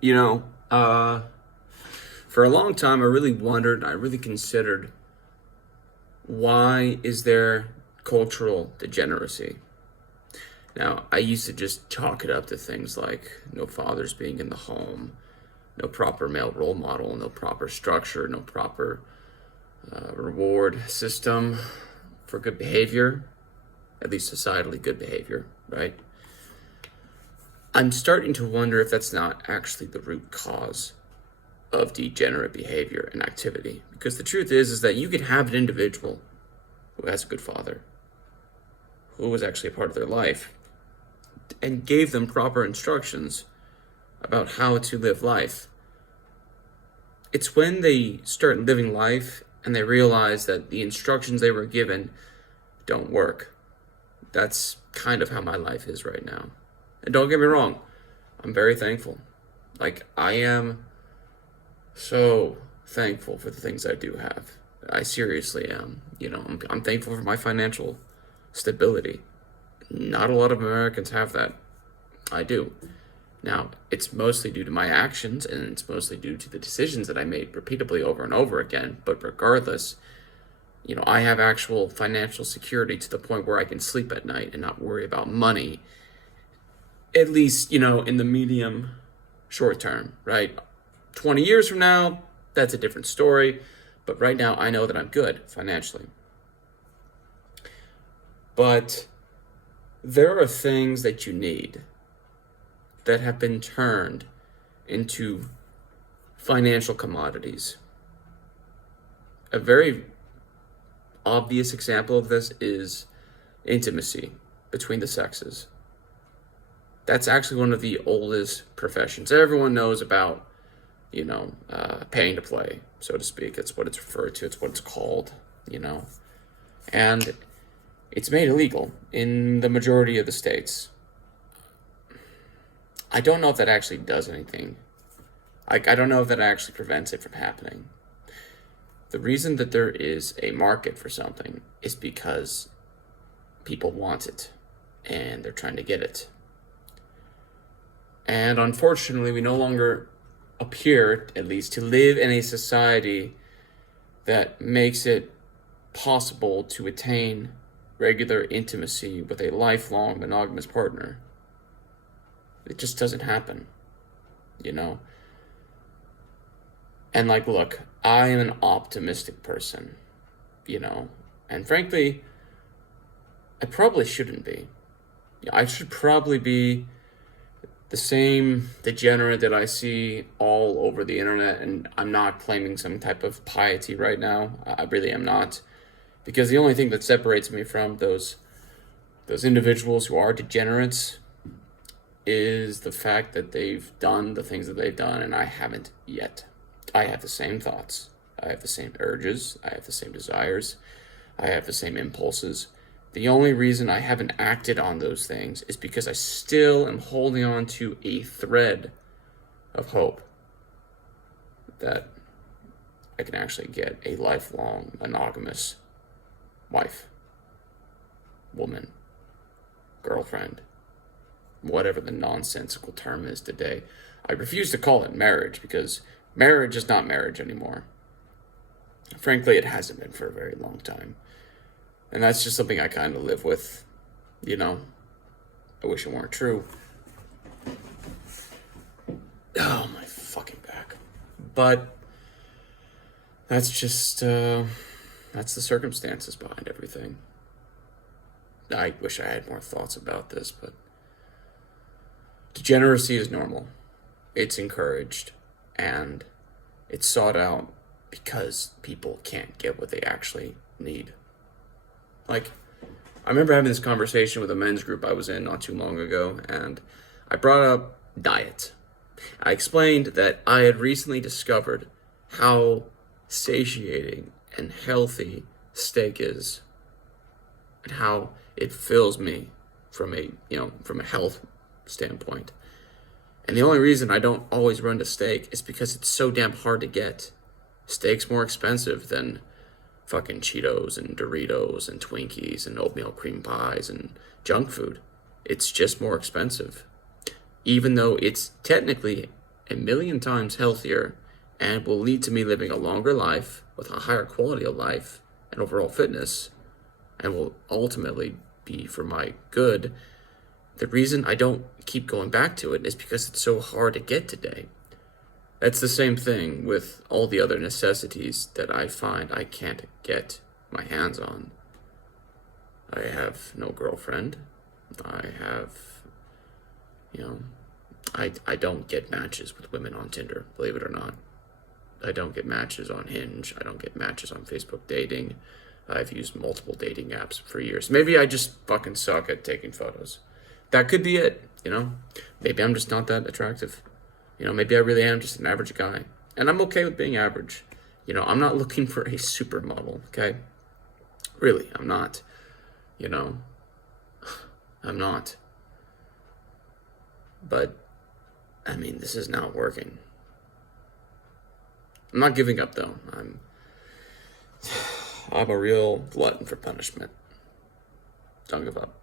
You know, uh, for a long time, I really wondered, I really considered why is there cultural degeneracy? Now, I used to just chalk it up to things like no fathers being in the home, no proper male role model, no proper structure, no proper reward system for good behavior, at least societally good behavior, right? I'm starting to wonder if that's not actually the root cause of degenerate behavior and activity. Because the truth is that you could have an individual who has a good father, who was actually a part of their life, and gave them proper instructions about how to live life. It's when they start living life and they realize that the instructions they were given don't work. That's kind of how my life is right now. And don't get me wrong, I'm very thankful. Like, I am so thankful for the things I do have. I seriously am. I'm thankful for my financial stability. Not a lot of Americans have that. I do. Now, it's mostly due to my actions and it's mostly due to the decisions that I made repeatedly over and over again. But regardless, I have actual financial security to the point where I can sleep at night and not worry about money, at least, in the medium short term, right? 20 years from now, that's a different story. But right now, I know that I'm good financially. But there are things that you need that have been turned into financial commodities. A very obvious example of this is intimacy between the sexes. That's actually one of the oldest professions. Everyone knows about, paying to play, so to speak. It's what it's referred to. It's what it's called, And it's made illegal in the majority of the states. I don't know if that actually does anything. I don't know if that actually prevents it from happening. The reason that there is a market for something is because people want it and they're trying to get it. And unfortunately, we no longer appear, at least, to live in a society that makes it possible to attain regular intimacy with a lifelong monogamous partner. It just doesn't happen, And look, I am an optimistic person, and frankly, I probably shouldn't be. I should probably be the same degenerate that I see all over the internet, and I'm not claiming some type of piety right now. I really am not, because the only thing that separates me from those individuals who are degenerates is the fact that they've done the things that they've done, and I haven't yet. I have the same thoughts. I have the same urges. I have the same desires. I have the same impulses. The only reason I haven't acted on those things is because I still am holding on to a thread of hope that I can actually get a lifelong monogamous wife, woman, girlfriend, whatever the nonsensical term is today. I refuse to call it marriage because marriage is not marriage anymore. Frankly, it hasn't been for a very long time. And that's just something I kind of live with, I wish it weren't true. Oh, my fucking back. But that's just, that's the circumstances behind everything. I wish I had more thoughts about this, but degeneracy is normal. It's encouraged, and it's sought out because people can't get what they actually need. I remember having this conversation with a men's group I was in not too long ago, and I brought up diet. I explained that I had recently discovered how satiating and healthy steak is, and how it fills me from a health standpoint. And the only reason I don't always run to steak is because it's so damn hard to get. Steak's more expensive than fucking Cheetos and Doritos and Twinkies and oatmeal cream pies and junk food. It's just more expensive. Even though it's technically a million times healthier and will lead to me living a longer life with a higher quality of life and overall fitness, and will ultimately be for my good, the reason I don't keep going back to it is because it's so hard to get today. That's the same thing with all the other necessities that I find I can't get my hands on. I have no girlfriend. I have, you know, I don't get matches with women on Tinder, believe it or not. I don't get matches on Hinge. I don't get matches on Facebook dating. I've used multiple dating apps for years. Maybe I just fucking suck at taking photos. That could be it, you know? Maybe I'm just not that attractive. You know, maybe I really am just an average guy. And I'm okay with being average. You know, I'm not looking for a supermodel, okay? Really, I'm not. You know? I'm not. But, I mean, this is not working. I'm not giving up, though. I'm a real glutton for punishment. Don't give up.